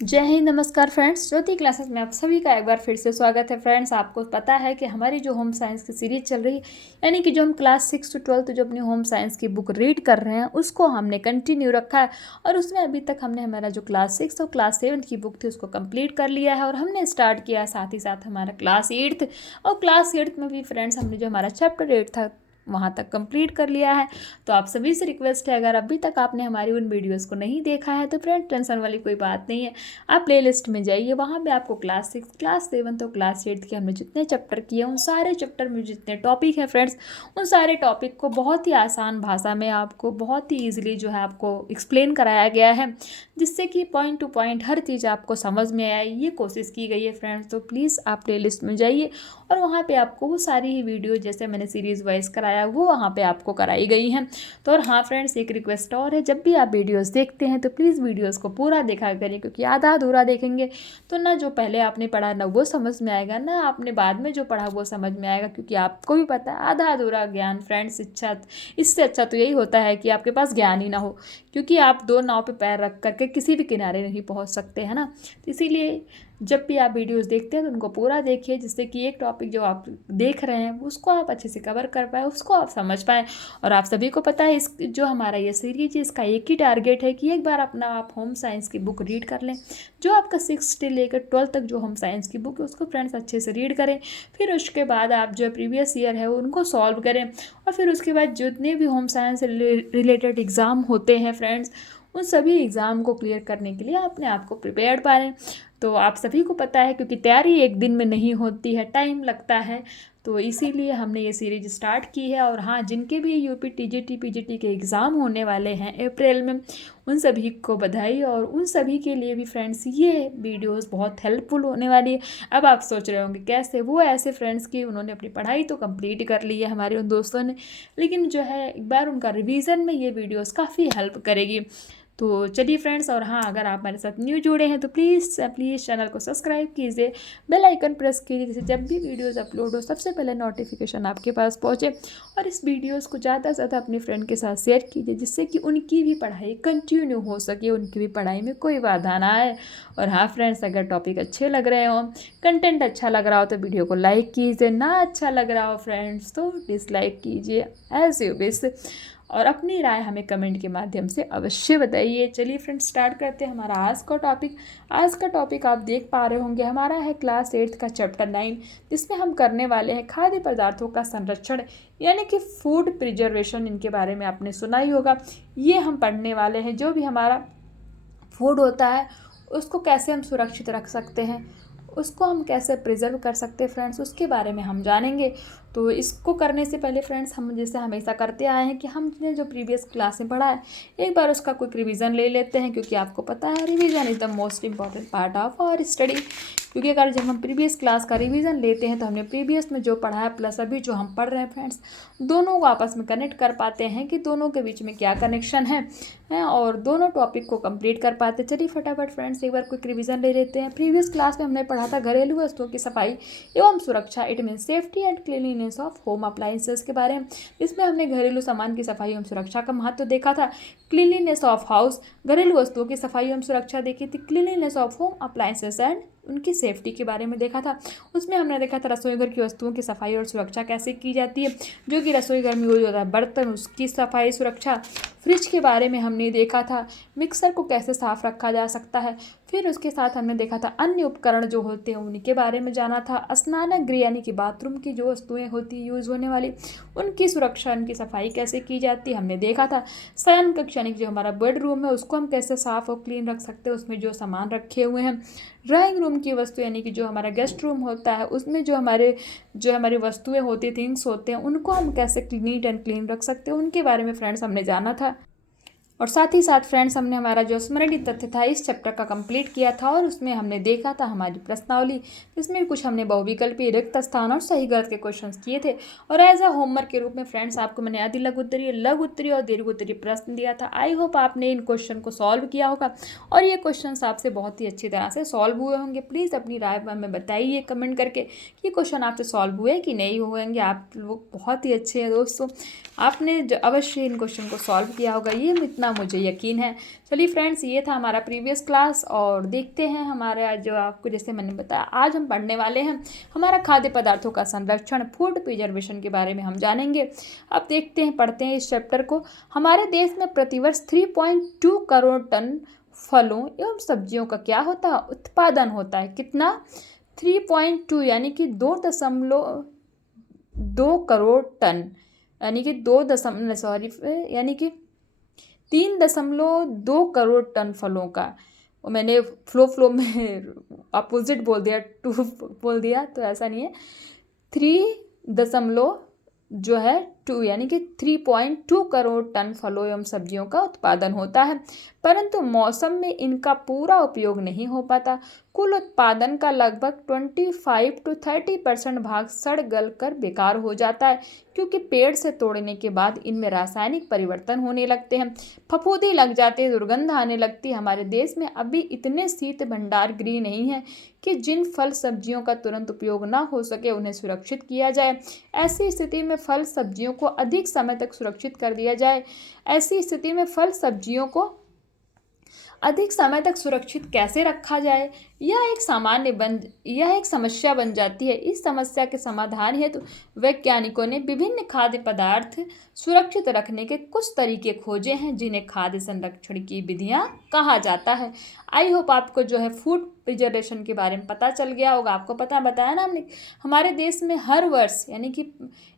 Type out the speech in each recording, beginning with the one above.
जय हिंद, नमस्कार फ्रेंड्स। ज्योति क्लासेस में आप सभी का एक बार फिर से स्वागत है। फ्रेंड्स, आपको पता है कि हमारी जो होम साइंस की सीरीज चल रही है, यानी कि जो हम क्लास 6 to 12 जो अपनी होम साइंस की बुक रीड कर रहे हैं, उसको हमने कंटिन्यू रखा है। और उसमें अभी तक हमने हमारा जो क्लास 6 और क्लास 7 की बुक थी उसको कंप्लीट कर लिया है। और हमने स्टार्ट किया साथ ही साथ हमारा क्लास 8 और क्लास 8 में भी फ्रेंड्स हमने जो हमारा चैप्टर 8 था वहाँ तक कंप्लीट कर लिया है। तो आप सभी से रिक्वेस्ट है, अगर अभी तक आपने हमारी उन वीडियोस को नहीं देखा है तो फ्रेंड टेंशन वाली कोई बात नहीं है। आप प्ले लिस्ट में जाइए, वहाँ पे आपको क्लास 6, क्लास 7 और क्लास 8 के हमने जितने चैप्टर किए उन सारे चैप्टर में जितने टॉपिक हैं फ्रेंड्स, उन सारे टॉपिक को बहुत ही आसान भाषा में आपको बहुत ही ईजिली जो है आपको एक्सप्लेन कराया गया है, जिससे कि पॉइंट टू पॉइंट हर चीज़ आपको समझ में आए, ये कोशिश की गई है फ्रेंड्स। तो प्लीज़ आप प्ले लिस्ट में जाइए और वहाँ पे आपको वो सारी ही वीडियो जैसे मैंने सीरीज़ वाइज कराया वो वहाँ पे आपको कराई गई हैं। तो और हाँ फ्रेंड्स, एक रिक्वेस्ट और है, जब भी आप वीडियोस देखते हैं तो प्लीज़ वीडियोस को पूरा देखा करें, क्योंकि आधा अधूरा देखेंगे तो ना जो पहले आपने पढ़ा ना वो समझ में आएगा, ना आपने बाद में जो पढ़ा वो समझ में आएगा। क्योंकि आपको भी पता है आधा अधूरा ज्ञान फ्रेंड्स, इससे अच्छा तो यही होता है कि आपके पास ज्ञान ही ना हो, क्योंकि आप दो नाव पे पैर रख करके किसी भी किनारे नहीं पहुंच सकते हैं ना। तो इसीलिए जब भी आप वीडियोस देखते हैं तो उनको पूरा देखिए, जिससे कि एक टॉपिक जो आप देख रहे हैं उसको आप अच्छे से कवर कर पाए, उसको आप समझ पाएँ। और आप सभी को पता है इस जो हमारा ये सीरीज है इसका एक ही टारगेट है कि एक बार अपना आप होम साइंस की बुक रीड कर लें। जो आपका 6 से लेकर 12 तक जो होम साइंस की बुक है उसको फ्रेंड्स अच्छे से रीड करें। फिर उसके बाद आप जो प्रीवियस ईयर है उनको सॉल्व करें। और फिर उसके बाद जितने भी होम साइंस रिलेटेड एग्ज़ाम होते हैं फ्रेंड्स, उन सभी एग्ज़ाम को क्लियर करने के लिए अपने आप को प्रिपेयर्ड पाएँ। तो आप सभी को पता है, क्योंकि तैयारी एक दिन में नहीं होती है, टाइम लगता है, तो इसीलिए हमने ये सीरीज स्टार्ट की है। और हाँ, जिनके भी यूपी टीजीटी पीजीटी के एग्ज़ाम होने वाले हैं अप्रैल में, उन सभी को बधाई। और उन सभी के लिए भी फ्रेंड्स ये वीडियोस बहुत हेल्पफुल होने वाली है। अब आप सोच रहे होंगे कैसे, वो ऐसे फ्रेंड्स की उन्होंने अपनी पढ़ाई तो कंप्लीट कर ली है हमारे उन दोस्तों ने, लेकिन जो है एक बार उनका रिवीजन में ये वीडियोस काफ़ी हेल्प करेगी। तो चलिए फ्रेंड्स, और हाँ, अगर आप हमारे साथ न्यू जुड़े हैं तो प्लीज़ चैनल को सब्सक्राइब कीजिए, बेल आइकन प्रेस कीजिए, जिससे जब भी वीडियोस अपलोड हो सबसे पहले नोटिफिकेशन आपके पास पहुँचे। और इस वीडियोस को ज़्यादा से ज़्यादा अपने फ्रेंड के साथ शेयर कीजिए, जिससे कि उनकी भी पढ़ाई कंटिन्यू हो सके, उनकी भी पढ़ाई में कोई बाधा ना आए। और हाँ फ्रेंड्स, अगर टॉपिक अच्छे लग रहे हो, कंटेंट अच्छा लग रहा हो तो वीडियो को लाइक कीजिए, ना अच्छा लग रहा हो फ्रेंड्स तो डिसलाइक कीजिए, एज यू विश। और अपनी राय हमें कमेंट के माध्यम से अवश्य बताइए। चलिए फ्रेंड्स, स्टार्ट करते हैं हमारा आज का टॉपिक। आज का टॉपिक आप देख पा रहे होंगे हमारा है क्लास 8 का चैप्टर 9, जिसमें हम करने वाले हैं खाद्य पदार्थों का संरक्षण, यानी कि फूड प्रिजर्वेशन। इनके बारे में आपने सुना ही होगा। ये हम पढ़ने वाले हैं, जो भी हमारा फूड होता है उसको कैसे हम सुरक्षित रख सकते हैं, उसको हम कैसे प्रिजर्व कर सकते हैं फ्रेंड्स, उसके बारे में हम जानेंगे। तो इसको करने से पहले फ्रेंड्स, हम जैसे हमेशा करते आए हैं कि हमने जो प्रीवियस क्लास में पढ़ा है एक बार उसका क्विक रिवीजन ले लेते हैं, क्योंकि आपको पता है revision is the most important part of our study. क्योंकि अगर जब हम प्रीवियस क्लास का रिवीजन लेते हैं तो हमने प्रीवियस में जो पढ़ा है प्लस अभी जो हम पढ़ रहे हैं फ्रेंड्स, दोनों को आपस में कनेक्ट कर पाते हैं कि दोनों के बीच में क्या कनेक्शन है, और दोनों टॉपिक को कंप्लीट कर पाते। चलिए फटाफट फ्रेंड्स एक बार क्विक रिवीजन ले लेते हैं। प्रीवियस क्लास में हमने पढ़ा था घरेलू वस्तुओं की सफाई एवं सुरक्षा, it mean safety and cleanliness of home appliances के बारे में। इसमें हमने घरेलू सामान की सफाई एवं सुरक्षा का महत्व देखा था। क्लीनलीनेस ऑफ हाउस, घरेलू वस्तुओं की सफाई एवं सुरक्षा देखी थी। Cleanliness of home appliances and उनकी सेफ्टी के बारे में देखा था। उसमें हमने देखा था रसोई घर की वस्तुओं की सफाई और सुरक्षा कैसे की जाती है, जो कि रसोई घर में यूज होता है बर्तन, उसकी सफाई सुरक्षा। फ्रिज के बारे में हमने देखा था मिक्सर को कैसे साफ रखा जा सकता है। फिर उसके साथ हमने देखा था अन्य उपकरण जो होते हैं उनके बारे में जाना था। स्नानक गृह यानी कि बाथरूम की जो वस्तुएं होती है यूज़ होने वाली, उनकी सुरक्षा, उनकी सफाई कैसे की जाती है हमने देखा था। शयन कक्ष यानी कि जो हमारा बेडरूम है उसको हम कैसे साफ और क्लीन रख सकते हैं, उसमें जो सामान रखे हुए हैं। ड्राइंग रूम की वस्तु यानी कि जो हमारा गेस्ट रूम होता है उसमें जो हमारी वस्तुएं होती, थिंग्स होते हैं, उनको हम कैसे नीट एंड क्लीन रख सकते हैं, उनके बारे में फ्रेंड्स हमने जाना था। और साथ ही साथ फ्रेंड्स हमने हमारा जो स्मरणीय तथ्य था इस चैप्टर का कंप्लीट किया था। और उसमें हमने देखा था हमारी प्रश्नावली, जिसमें कुछ हमने बहुविकल्पीय, रिक्त स्थान और सही गलत के क्वेश्चंस किए थे। और एज अ होमवर्क के रूप में फ्रेंड्स आपको मैंने आदि लघु उत्तरीय, लघु उत्तरीय और दीर्घ उत्तरीय प्रश्न दिया था। आई होप आपने इन क्वेश्चन को सॉल्व किया होगा और ये क्वेश्चन आपसे बहुत ही अच्छी तरह से सॉल्व हुए होंगे। प्लीज़ अपनी राय हमें बताइए कमेंट करके कि ये क्वेश्चन आपसे सॉल्व हुए कि नहीं हुएंगे। आप लोग बहुत ही अच्छे हैं दोस्तों, आपने अवश्य इन क्वेश्चन को सॉल्व किया होगा, ये इतना ऐसा मुझे यकीन है। चलिए फ्रेंड्स, ये था हमारा प्रीवियस क्लास और देखते हैं हमारा जो आपको जैसे मैंने बताया आज हम पढ़ने वाले हैं हमारा खाद्य पदार्थों का संरक्षण, फूड प्रिजर्वेशन के बारे में हम जानेंगे। अब देखते हैं, पढ़ते हैं इस चैप्टर को। हमारे देश में प्रतिवर्ष 3.2 करोड़ टन फलों एवं सब्जियों का क्या होता है, उत्पादन होता है। कितना? 3.2 यानी कि 2.2 करोड़ टन, यानी कि 3.2 करोड़ टन फलों का। वो मैंने फ्लो में अपोजिट बोल दिया, 2 बोल दिया, तो ऐसा नहीं है। 2 यानी कि 3.2 करोड़ टन फलों एवं सब्जियों का उत्पादन होता है, परंतु मौसम में इनका पूरा उपयोग नहीं हो पाता। कुल उत्पादन का लगभग 25 to 30% भाग सड़ गल कर बेकार हो जाता है, क्योंकि पेड़ से तोड़ने के बाद इनमें रासायनिक परिवर्तन होने लगते हैं, फफूंदी लग जाती है, दुर्गंध आने लगती है। हमारे देश में अभी इतने शीत भंडार गृह नहीं है कि जिन फल सब्जियों का तुरंत उपयोग ना हो सके उन्हें सुरक्षित किया जाए। ऐसी स्थिति में फल सब्जियों को अधिक समय तक सुरक्षित कर दिया जाए। ऐसी स्थिति में फल सब्जियों को अधिक समय तक सुरक्षित कैसे रखा जाए, यह एक समस्या बन जाती है। इस समस्या के समाधान हेतु वैज्ञानिकों ने विभिन्न खाद्य पदार्थ सुरक्षित रखने के कुछ तरीके खोजे हैं, जिन्हें खाद्य संरक्षण की विधियां कहा जाता है। आई होप आपको जो है फूड प्रिजर्वेशन के बारे में पता चल गया होगा। आपको बताया ना हमने, हमारे देश में हर वर्ष यानी कि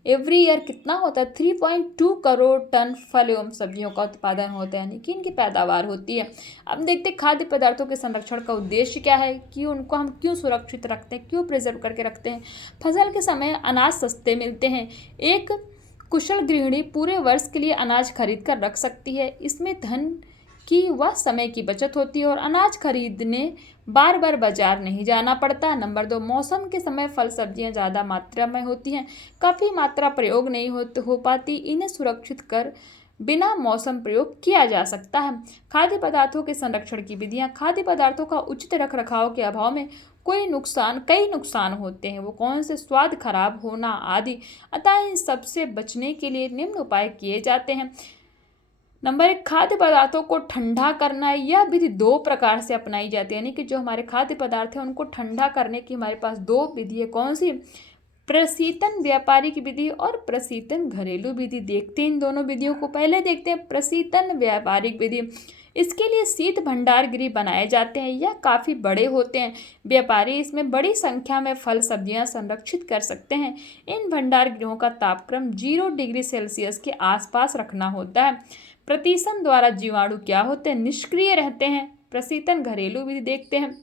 एवरी ईयर कितना होता है, 3.2 करोड़ टन फल एवं सब्जियों का उत्पादन होता है, यानी कि इनकी पैदावार होती है। अब देखते हैं खाद्य पदार्थों के संरक्षण का उद्देश्य क्या है, कि उनको हम क्यों सुरक्षित रखते हैं, क्यों प्रिजर्व करके रखते हैं। फसल के समय अनाज सस्ते मिलते हैं। एक कुशल गृहिणी पूरे वर्ष के लिए अनाज खरीद कर रख सकती है। इसमें धन की व समय की बचत होती है और अनाज खरीदने बार बार बाजार नहीं जाना पड़ता। नंबर 2, मौसम के समय फल सब्जियां ज़्यादा मात्रा में होती हैं, काफ़ी मात्रा प्रयोग नहीं हो पाती। इन्हें सुरक्षित कर बिना मौसम प्रयोग किया जा सकता है। खाद्य पदार्थों के संरक्षण की विधियां। खाद्य पदार्थों का उचित रख रखाव के अभाव में कई नुकसान होते हैं। वो कौन से? स्वाद खराब होना आदि। अतः इन सबसे बचने के लिए निम्न उपाय किए जाते हैं। नंबर 1, खाद्य पदार्थों को ठंडा करना है। यह विधि 2 प्रकार से अपनाई जाती है, यानी कि जो हमारे खाद्य पदार्थ हैं उनको ठंडा करने की हमारे पास 2 विधि है। कौन सी? प्रशीतन व्यापारिक विधि और प्रशीतन घरेलू विधि। देखते हैं इन दोनों विधियों को। पहले देखते हैं प्रशीतन व्यापारिक विधि। इसके लिए शीत भंडार गृह बनाए जाते हैं। यह काफ़ी बड़े होते हैं। व्यापारी इसमें बड़ी संख्या में फल सब्जियां संरक्षित कर सकते हैं। इन भंडार गृहों का तापक्रम 0 डिग्री सेल्सियस के आसपास रखना होता है। प्रशीतन द्वारा जीवाणु क्या होते हैं? निष्क्रिय रहते हैं। प्रशीतन घरेलू विधि देखते हैं।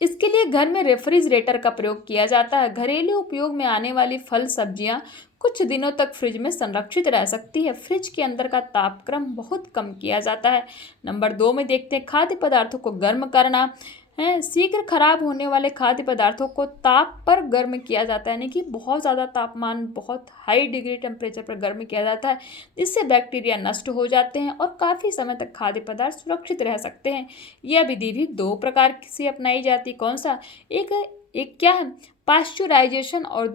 इसके लिए घर में रेफ्रिजरेटर का प्रयोग किया जाता है। घरेलू उपयोग में आने वाली फल सब्जियां कुछ दिनों तक फ्रिज में संरक्षित रह सकती है। फ्रिज के अंदर का तापक्रम बहुत कम किया जाता है। नंबर 2 में देखते हैं खाद्य पदार्थों को गर्म करना है। शीघ्र खराब होने वाले खाद्य पदार्थों को ताप पर गर्म किया जाता है, यानी कि बहुत ज़्यादा तापमान, बहुत हाई डिग्री टेम्परेचर पर गर्म किया जाता है, जिससे बैक्टीरिया नष्ट हो जाते हैं और काफ़ी समय तक खाद्य पदार्थ सुरक्षित रह सकते हैं। यह विधि भी 2 प्रकार से अपनाई जाती है। कौन सा? एक क्या है? पाश्चुराइजेशन, और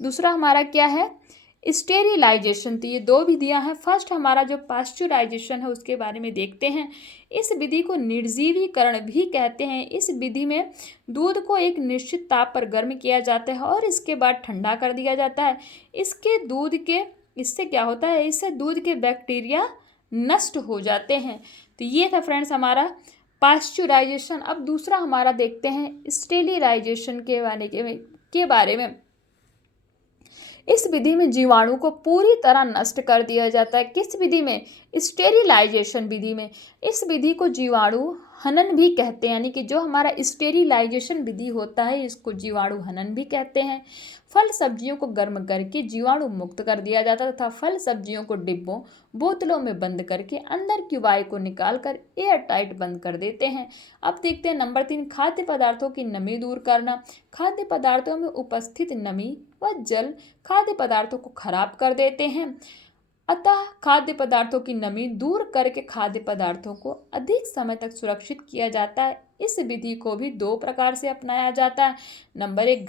दूसरा हमारा क्या है? स्टेरिलाइजेशन। तो ये 2 विधियां हैं। फर्स्ट हमारा जो पाश्चुराइजेशन है उसके बारे में देखते हैं। इस विधि को निर्जीवीकरण भी कहते हैं। इस विधि में दूध को एक निश्चित ताप पर गर्म किया जाता है और इसके बाद ठंडा कर दिया जाता है। इससे क्या होता है? इससे दूध के बैक्टीरिया नष्ट हो जाते हैं। तो ये था फ्रेंड्स हमारा पाश्चुराइजेशन। अब दूसरा हमारा देखते हैं स्टेरिलाइजेशन के बारे में। इस विधि में जीवाणु को पूरी तरह नष्ट कर दिया जाता है। किस विधि में? स्टेरिलाइजेशन विधि में। इस विधि को जीवाणु हनन भी कहते हैं, यानी कि जो हमारा स्टेरिलाइजेशन विधि होता है इसको जीवाणु हनन भी कहते हैं। फल सब्जियों को गर्म करके जीवाणु मुक्त कर दिया जाता तथा फल सब्जियों को डिब्बों बोतलों में बंद करके अंदर की वायु को निकालकर एयर टाइट बंद कर देते हैं। अब देखते हैं नंबर 3, खाद्य पदार्थों की नमी दूर करना। खाद्य पदार्थों में उपस्थित नमी व जल खाद्य पदार्थों को खराब कर देते हैं। अतः खाद्य पदार्थों की नमी दूर करके खाद्य पदार्थों को अधिक समय तक सुरक्षित किया जाता है। इस विधि को भी दो प्रकार से अपनाया जाता है। नंबर 1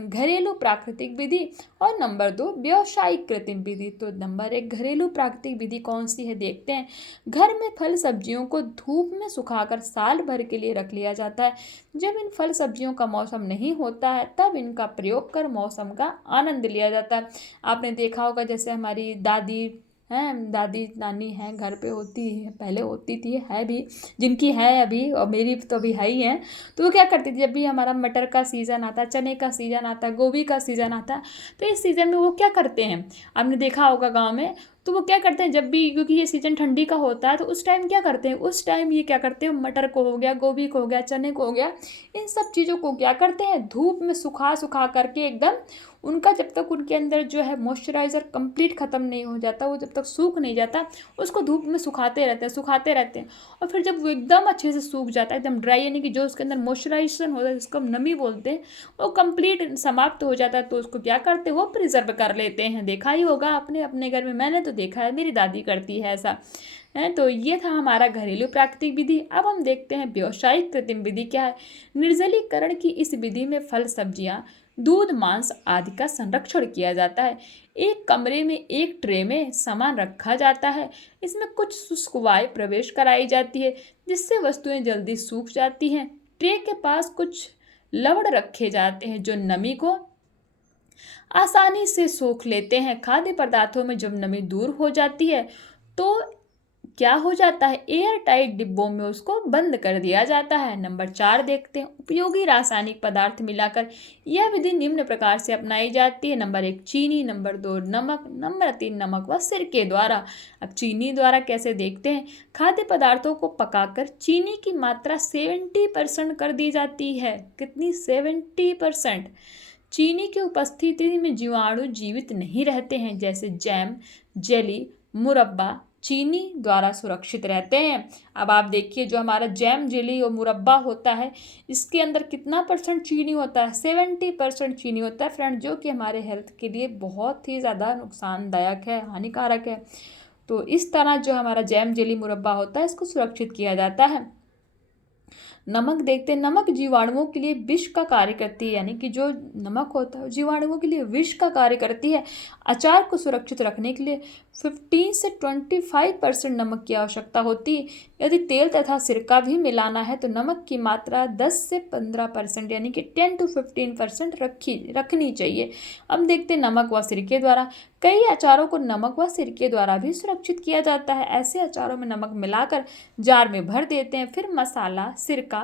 घरेलू प्राकृतिक विधि और नंबर 2 व्यावसायिक कृत्रिम विधि। तो नंबर 1 घरेलू प्राकृतिक विधि कौन सी है देखते हैं। घर में फल सब्जियों को धूप में सुखाकर साल भर के लिए रख लिया जाता है। जब इन फल सब्जियों का मौसम नहीं होता है तब इनका प्रयोग कर मौसम का आनंद लिया जाता है। आपने देखा होगा जैसे हमारी दादी हैं, दादी नानी हैं, घर पे होती है, पहले होती थी, है भी, जिनकी है अभी, और मेरी तो अभी है ही है। तो वो क्या करती थी, जब भी हमारा मटर का सीज़न आता है, चने का सीज़न आता है, गोभी का सीज़न आता है, तो इस सीज़न में वो क्या करते हैं, आपने देखा होगा गाँव में, तो वो क्या करते हैं जब भी, क्योंकि ये सीज़न ठंडी का होता है, तो उस टाइम क्या करते हैं, उस टाइम ये क्या करते हैं, मटर को हो गया, गोभी को हो गया, चने को हो गया, इन सब चीज़ों को क्या करते हैं, धूप में सुखा सुखा करके एकदम उनका, जब तक उनके अंदर जो है मॉइस्चराइज़र कंप्लीट ख़त्म नहीं हो जाता, वो जब तक सूख नहीं जाता, उसको धूप में सुखाते रहते हैं। और फिर जब वो एकदम अच्छे से सूख जाता है, एकदम ड्राई, यानी कि जो उसके अंदर मॉइस्चराइजेशन होता है, जिसको हम नमी बोलते हैं, वो कंप्लीट समाप्त हो जाता है, तो उसको क्या करते हैं, वो प्रिजर्व कर लेते हैं। देखा ही होगा आपने अपने घर में, मैंने तो देखा है, मेरी दादी करती है ऐसा है। तो ये था हमारा घरेलू प्राकृतिक विधि। अब हम देखते हैं व्यावसायिक कृत्रिम विधि क्या है। निर्जलीकरण की इस विधि में फल सब्जियां, दूध, मांस आदि का संरक्षण किया जाता है। एक कमरे में एक ट्रे में सामान रखा जाता है। इसमें कुछ शुष्क वायु प्रवेश कराई जाती है जिससे वस्तुएं जल्दी सूख जाती हैं। ट्रे के पास कुछ लवण रखे जाते हैं जो नमी को आसानी से सोख लेते हैं। खाद्य पदार्थों में जब नमी दूर हो जाती है तो क्या हो जाता है, एयर टाइट डिब्बों में उसको बंद कर दिया जाता है। नंबर 4 देखते हैं, उपयोगी रासायनिक पदार्थ मिलाकर यह विधि निम्न प्रकार से अपनाई जाती है। नंबर 1 चीनी, नंबर 2 नमक, नंबर 3 नमक व सिरके द्वारा। अब चीनी द्वारा कैसे देखते हैं, खाद्य पदार्थों को पकाकर चीनी की मात्रा 70% कर दी जाती है। कितनी, 70%। चीनी की उपस्थिति में जीवाणु जीवित नहीं रहते हैं, जैसे जैम, जेली, मुरब्बा चीनी द्वारा सुरक्षित रहते हैं। अब आप देखिए जो हमारा जैम, जेली और मुरब्बा होता है, इसके अंदर कितना % चीनी होता है, 70% चीनी होता है फ्रेंड, जो कि हमारे हेल्थ के लिए बहुत ही ज़्यादा नुकसानदायक है, हानिकारक है। तो इस तरह जो हमारा जैम, जेली, मुरब्बा होता है, इसको सुरक्षित किया जाता है। नमक देखते हैं, नमक जीवाणुओं के लिए विष का कार्य करती है, यानी कि जो नमक होता है जीवाणुओं के लिए विष का कार्य करती है। अचार को सुरक्षित रखने के लिए 15 से 25% नमक की आवश्यकता होती है। यदि तेल तथा सिरका भी मिलाना है तो नमक की मात्रा 10 से 15% यानी कि 10 to 15% रखनी चाहिए। अब देखते हैं नमक व सिरके द्वारा। कई अचारों को नमक व सिरके द्वारा भी सुरक्षित किया जाता है। ऐसे अचारों में नमक मिलाकर जार में भर देते हैं, फिर मसाला, सिरका,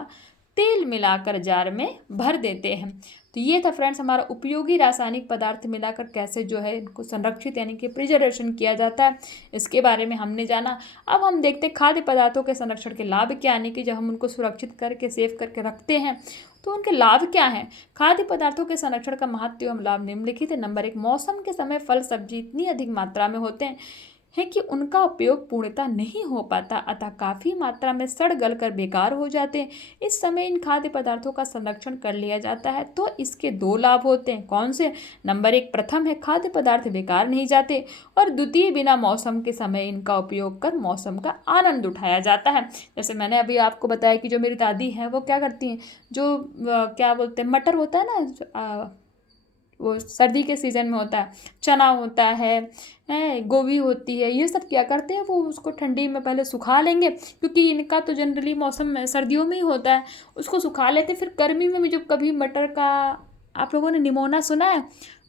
तेल मिलाकर जार में भर देते हैं। तो ये था फ्रेंड्स हमारा उपयोगी रासायनिक पदार्थ मिलाकर कैसे जो है इनको संरक्षित यानी कि प्रिजर्वेशन किया जाता है, इसके बारे में हमने जाना। अब हम देखते हैं खाद्य पदार्थों के संरक्षण के लाभ क्या, यानी कि जब हम उनको सुरक्षित करके सेव करके रखते हैं तो उनके लाभ क्या हैं। खाद्य पदार्थों के संरक्षण का महत्व एवं लाभ निम्नलिखित है। नंबर 1, मौसम के समय फल सब्जी इतनी अधिक मात्रा में होते हैं कि उनका उपयोग पूर्णतः नहीं हो पाता, अतः काफ़ी मात्रा में सड़ गल कर बेकार हो जाते हैं। इस समय इन खाद्य पदार्थों का संरक्षण कर लिया जाता है तो इसके 2 लाभ होते हैं। कौन से? नंबर 1, प्रथम है खाद्य पदार्थ बेकार नहीं जाते, और द्वितीय, बिना मौसम के समय इनका उपयोग कर मौसम का आनंद उठाया जाता है। जैसे मैंने अभी आपको बताया कि जो मेरी दादी है वो क्या करती हैं, जो क्या बोलते हैं, मटर होता है ना, वो सर्दी के सीज़न में होता है, चना होता है, गोभी होती है, ये सब क्या करते हैं, वो उसको ठंडी में पहले सुखा लेंगे, क्योंकि इनका तो जनरली मौसम में सर्दियों में ही होता है, उसको सुखा लेते। फिर गर्मी में भी जब कभी मटर का, आप लोगों ने निमोना सुना है,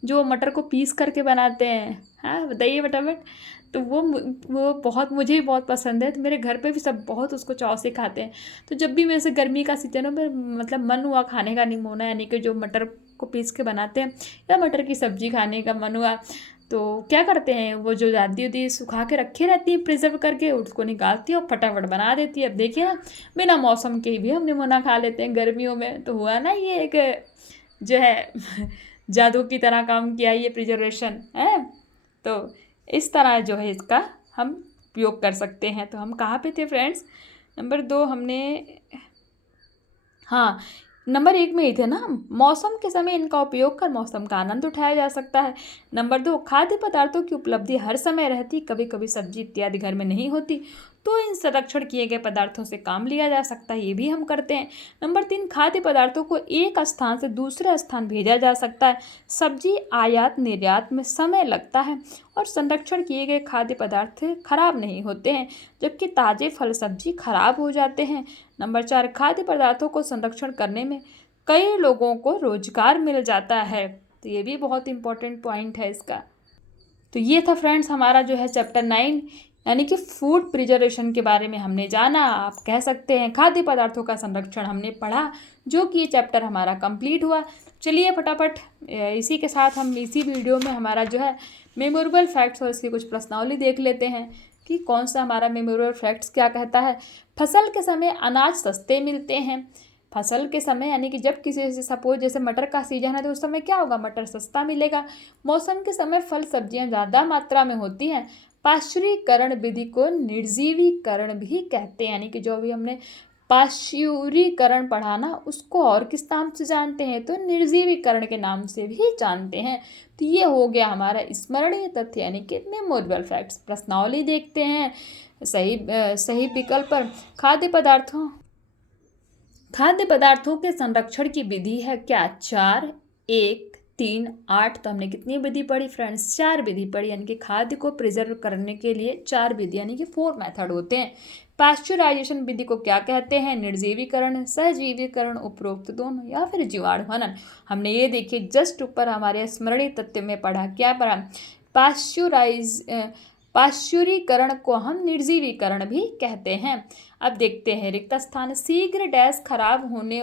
जो मटर को पीस करके बनाते हैं, हाँ बताइए फटाफट। तो वो बहुत, मुझे भी बहुत पसंद है, तो मेरे घर पे भी सब बहुत उसको चाव से खाते हैं। तो जब भी वैसे गर्मी का सीजन हो, मतलब मन हुआ खाने का निमोना, यानी कि जो मटर को पीस के बनाते हैं, या मटर की सब्जी खाने का मन हुआ, तो क्या करते हैं, वो जो दादी होती सुखा के रखे रहती है प्रिजर्व करके, उसको निकालती है और फटाफट बना देती है। अब देखिए ना, बिना मौसम के भी हम निमोना खा लेते हैं गर्मियों में। तो हुआ ना ये एक जो है जादू की तरह काम किया ये प्रिजर्वेशन है। तो इस तरह जो है इसका हम उपयोग कर सकते हैं। तो हम कहाँ पे थे फ्रेंड्स, नंबर 2 हमने, हाँ नंबर 1 में ही थे ना, मौसम के समय इनका उपयोग कर मौसम का आनंद उठाया जा सकता है। नंबर 2, खाद्य पदार्थों की उपलब्धि हर समय रहती, कभी कभी सब्जी इत्यादि घर में नहीं होती तो इन संरक्षण किए गए पदार्थों से काम लिया जा सकता है, ये भी हम करते हैं। नंबर 3, खाद्य पदार्थों को एक स्थान से दूसरे स्थान भेजा जा सकता है। सब्जी आयात निर्यात में समय लगता है और संरक्षण किए गए खाद्य पदार्थ खराब नहीं होते हैं, जबकि ताज़े फल सब्जी खराब हो जाते हैं। नंबर 4, खाद्य पदार्थों को संरक्षण करने में कई लोगों को रोजगार मिल जाता है। तो ये भी बहुत इंपॉर्टेंट पॉइंट है इसका। तो ये था फ्रेंड्स हमारा जो है चैप्टर 9 यानी कि फूड प्रिजर्वेशन के बारे में हमने जाना। आप कह सकते हैं खाद्य पदार्थों का संरक्षण हमने पढ़ा, जो कि ये चैप्टर हमारा कंप्लीट हुआ। चलिए फटाफट इसी के साथ हम इसी वीडियो में हमारा जो है मेमोरेबल फैक्ट्स और इसकी कुछ प्रश्नावली देख लेते हैं कि कौन सा हमारा मेमोरेबल फैक्ट्स क्या कहता है। फसल के समय अनाज सस्ते मिलते हैं। फसल के समय यानी कि जब किसी से सपोज जैसे मटर का सीजन है तो उस समय क्या होगा, मटर सस्ता मिलेगा। मौसम के समय फल सब्जियां ज़्यादा मात्रा में होती हैं। पाश्चुरीकरण विधि को निर्जीवीकरण भी कहते हैं, यानी कि जो भी हमने पाश्चुरीकरण पढ़ा ना उसको और किस नाम से जानते हैं, तो निर्जीवीकरण के नाम से भी जानते हैं। तो ये हो गया हमारा स्मरणीय तथ्य यानी कि मेमोरेबल फैक्ट्स। प्रश्नावली देखते हैं। सही विकल्प पर खाद्य पदार्थों के संरक्षण की विधि है क्या, 4, 1, 3, 8। तो हमने कितनी विधि पढ़ी फ्रेंड्स, 4 विधि पढ़ी, यानी कि खाद्य को प्रिजर्व करने के लिए 4 विधि यानी कि 4 मेथड होते हैं। पाश्चुराइजेशन विधि को क्या कहते हैं, निर्जीवीकरण, सहजीवीकरण, उपरोक्त दोनों, या फिर जीवाणु हनन। हमने ये देखिए जस्ट ऊपर हमारे स्मरणीय तथ्य में पढ़ा, क्या पढ़ा, पाश्चुरीकरण को हम निर्जीवीकरण भी कहते हैं। अब देखते हैं रिक्त स्थान। शीघ्र खराब होने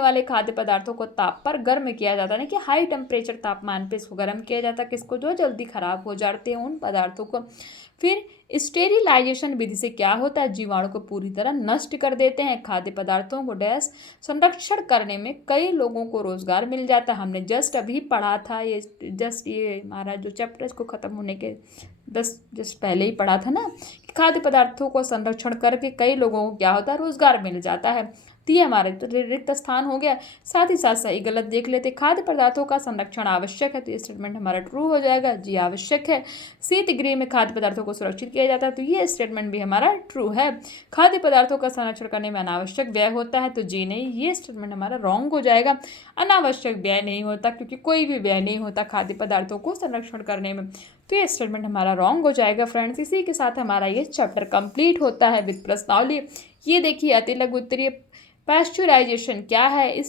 वाले खाद्य पदार्थों को ताप पर गर्म किया जाता है, यानी कि हाई टेम्परेचर तापमान पे इसको गर्म किया जाता है, किसको, जो जल्दी खराब हो जाते हैं उन पदार्थों को। फिर स्टेरिलाइजेशन विधि से क्या होता है, जीवाणु को पूरी तरह नष्ट कर देते हैं। खाद्य पदार्थों को संरक्षण करने में कई लोगों को रोजगार मिल जाता है। हमने जस्ट अभी पढ़ा था, ये हमारा जो चैप्टर इसको खत्म होने के जस्ट पहले ही पढ़ा था ना, खाद्य पदार्थों को संरक्षण करके कई लोगों को क्या होता है, रोजगार मिल जाता है। तो ये हमारे तो रिक्त स्थान हो गया। साथ ही साथ सही गलत देख लेते। खाद्य पदार्थों का संरक्षण आवश्यक है, तो ये स्टेटमेंट हमारा ट्रू हो जाएगा, जी आवश्यक है। शीत गृह में खाद्य पदार्थों को सुरक्षित किया जाता है, तो ये स्टेटमेंट भी हमारा ट्रू है। खाद्य पदार्थों का संरक्षण करने में अनावश्यक व्यय होता है, तो जी नहीं, ये स्टेटमेंट हमारा रॉन्ग हो जाएगा। अनावश्यक व्यय नहीं होता, क्योंकि कोई भी व्यय नहीं होता खाद्य पदार्थों को संरक्षण करने में, तो ये स्टेटमेंट हमारा रॉन्ग हो जाएगा फ्रेंड्स। इसी के साथ हमारा ये चैप्टर कंप्लीट होता है विद प्रश्नावली। ये देखिए अति लघु उत्तरीय। पाश्चुराइजेशन क्या है,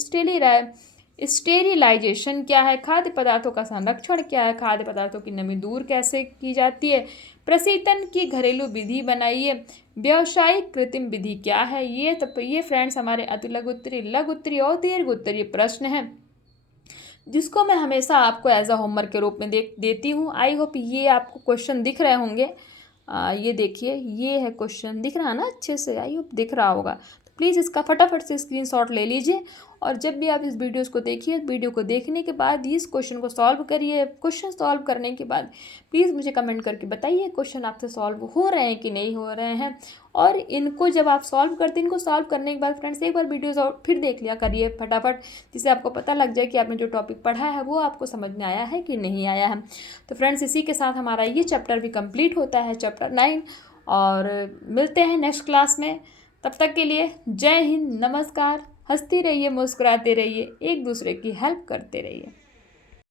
स्टेरिलाइजेशन क्या है, खाद्य पदार्थों का संरक्षण क्या है, खाद्य पदार्थों की नमी दूर कैसे की जाती है, प्रशीतन की घरेलू विधि बनाइए, व्यावसायिक कृत्रिम विधि क्या है। ये फ्रेंड्स हमारे अति लघु उत्तरीय, लघु उत्तरीय और दीर्घ उत्तरीय प्रश्न है, जिसको मैं हमेशा आपको एज अ होमवर्क के रूप में देती हूँ। आई होप ये आपको क्वेश्चन दिख रहे होंगे। ये देखिए, ये है क्वेश्चन, दिख रहा है ना अच्छे से, आई होप दिख रहा होगा। प्लीज़ इसका फटाफट से स्क्रीनशॉट ले लीजिए, और जब भी आप इस वीडियोस को देखिए, वीडियो को देखने के बाद इस क्वेश्चन को सॉल्व करिए। क्वेश्चन सॉल्व करने के बाद प्लीज़ मुझे कमेंट करके बताइए क्वेश्चन आपसे सॉल्व हो रहे हैं कि नहीं हो रहे हैं। और इनको जब आप सॉल्व करते हैं, इनको सॉल्व करने के बाद फ्रेंड्स एक बार वीडियोज़ और फिर देख लिया करिए फटाफट, जिससे आपको पता लग जाए कि आपने जो टॉपिक पढ़ा है वो आपको समझ में आया है कि नहीं आया है। तो फ्रेंड्स इसी के साथ हमारा ये चैप्टर भी कंप्लीट होता है, चैप्टर 9, और मिलते हैं नेक्स्ट क्लास में। तब तक के लिए जय हिंद, नमस्कार। हंसती रहिए, मुस्कुराते रहिए, एक दूसरे की हेल्प करते रहिए।